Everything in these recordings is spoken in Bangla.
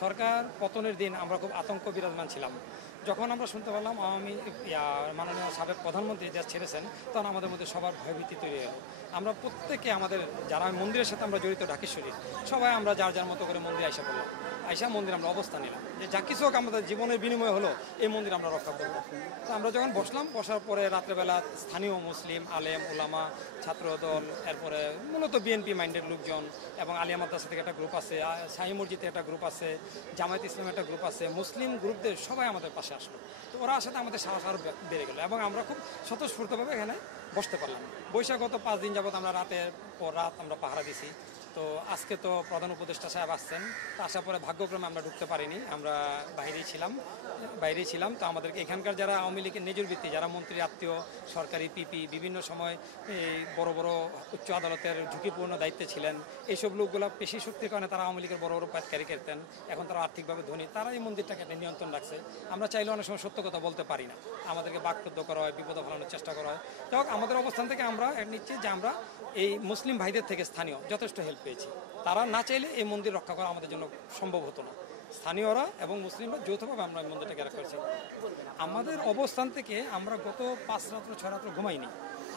সরকার পতনের দিন আমরা খুব আতঙ্ক বিরাজমান ছিলাম। যখন আমরা শুনতে পারলাম মাননীয় সাবেক প্রধানমন্ত্রী দেশ ছেড়েছেন, তখন আমাদের মধ্যে সবার ভয়ভীতি তৈরি হলো। আমরা প্রত্যেকে আমাদের যারা মন্দিরের সাথে আমরা জড়িত ঢাকেশ্বরী, সবাই আমরা যার যার মতো করে মন্দিরে আইসা পড়লাম। আইসা মন্দির আমরা অবস্থান নিলাম যে যা কিছু হোক আমাদের জীবনের বিনিময় হলো এই মন্দির আমরা রক্ষা করবো। তো আমরা যখন বসার পরে রাত্রেবেলা স্থানীয় মুসলিম আলেম ওলামা ছাত্রদল, এরপরে মূলত বিএনপি মাইন্ডের লোকজন এবং আলিয়া মাদ্রাসা থেকে একটা গ্রুপ আছে, শাহী মসজিদে একটা গ্রুপ আছে, জামায়াত ইসলামের একটা গ্রুপ আছে, মুসলিম গ্রুপদের সবাই আমাদের পাশে আসলো। তো ওরা আসাতে আমাদের সাহস আরও বেড়ে গেলো এবং আমরা খুব স্বতঃস্ফূর্তভাবে এখানে বসতে পারলাম। বৈশাখত 5 দিন যাবত আমরা রাতের পর রাত আমরা পাহারা দিছি। তো আজকে তো প্রধান উপদেষ্টা সাহেব আসছেন, তো আসার পরে ভাগ্যক্রমে আমরা ঢুকতে পারিনি, আমরা বাইরেই ছিলাম। তো আমাদেরকে এখানকার যারা আওয়ামী লীগের নিজের ভিত্তি যারা মন্ত্রী আত্মীয় সরকারি পিপি বিভিন্ন সময় এই বড় বড় উচ্চ আদালতের ঝুঁকিপূর্ণ দায়িত্বে ছিলেন, এইসব লোকগুলো পেশি শক্তির কারণে তারা আওয়ামী লীগের বড় বড় পদ ক্যারি করতেন, এখন তারা আর্থিকভাবে ধনী, তারা এই মন্দিরটাকে একটা নিয়ন্ত্রণ রাখছে। আমরা চাইলে অনেক সময় সত্য কথা বলতে পারি না, আমাদেরকে বাকরুদ্ধ করা হয়, বিপদে ফেলানোর চেষ্টা করা হয়। তো আমাদের অবস্থান থেকে আমরা নিচ্ছি যে আমরা এই মুসলিম ভাইদের থেকে স্থানীয় যথেষ্ট হেল্প পেয়েছি। তারা না চাইলে এই মন্দির রক্ষা করা আমাদের জন্য সম্ভব হতো না। স্থানীয়রা এবং মুসলিমরা যৌথভাবে আমরা এই মন্দিরটাকে রক্ষা করেছি। আমাদের অবস্থান থেকে আমরা গত 5 রাত্র 6 রাত্র ঘুমাইনি।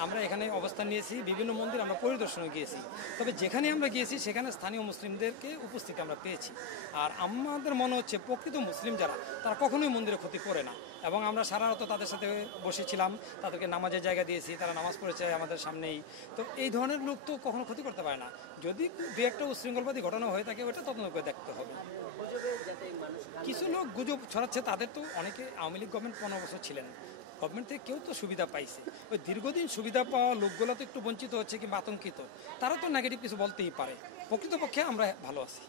আমরা এখানে অবস্থান নিয়েছি, বিভিন্ন মন্দির আমরা পরিদর্শনে গিয়েছি। তবে যেখানে আমরা গিয়েছি সেখানে স্থানীয় মুসলিমদেরকে উপস্থিতি আমরা পেয়েছি। আর আমাদের মনে হচ্ছে প্রকৃত মুসলিম যারা, তারা কখনোই মন্দিরে ক্ষতি করে না। এবং আমরা সারা রাত তাদের সাথে বসেছিলাম, তাদেরকে নামাজের জায়গা দিয়েছি, তারা নামাজ পড়েছে আমাদের সামনেই। তো এই ধরনের লোক তো কখনো ক্ষতি করতে পারে না। যদি দু একটা উশৃঙ্খলবাদী ঘটনা হয়ে থাকে ওটা তদন্ত করে দেখতে হবে। কিছু লোক গুজব ছড়াচ্ছে, তাদের তো অনেকে আওয়ামী লীগ গভর্নমেন্ট 15 বছর ছিলেন, গভর্নমেন্ট থেকে কেউ তো সুবিধা পাইছে। ওই দীর্ঘদিন সুবিধা পাওয়া লোকগুলো তো একটু বঞ্চিত হচ্ছে কিংবা আতঙ্কিত, তারা তো নেগেটিভ কিছু বলতেই পারে। প্রকৃতপক্ষে আমরা ভালো আছি।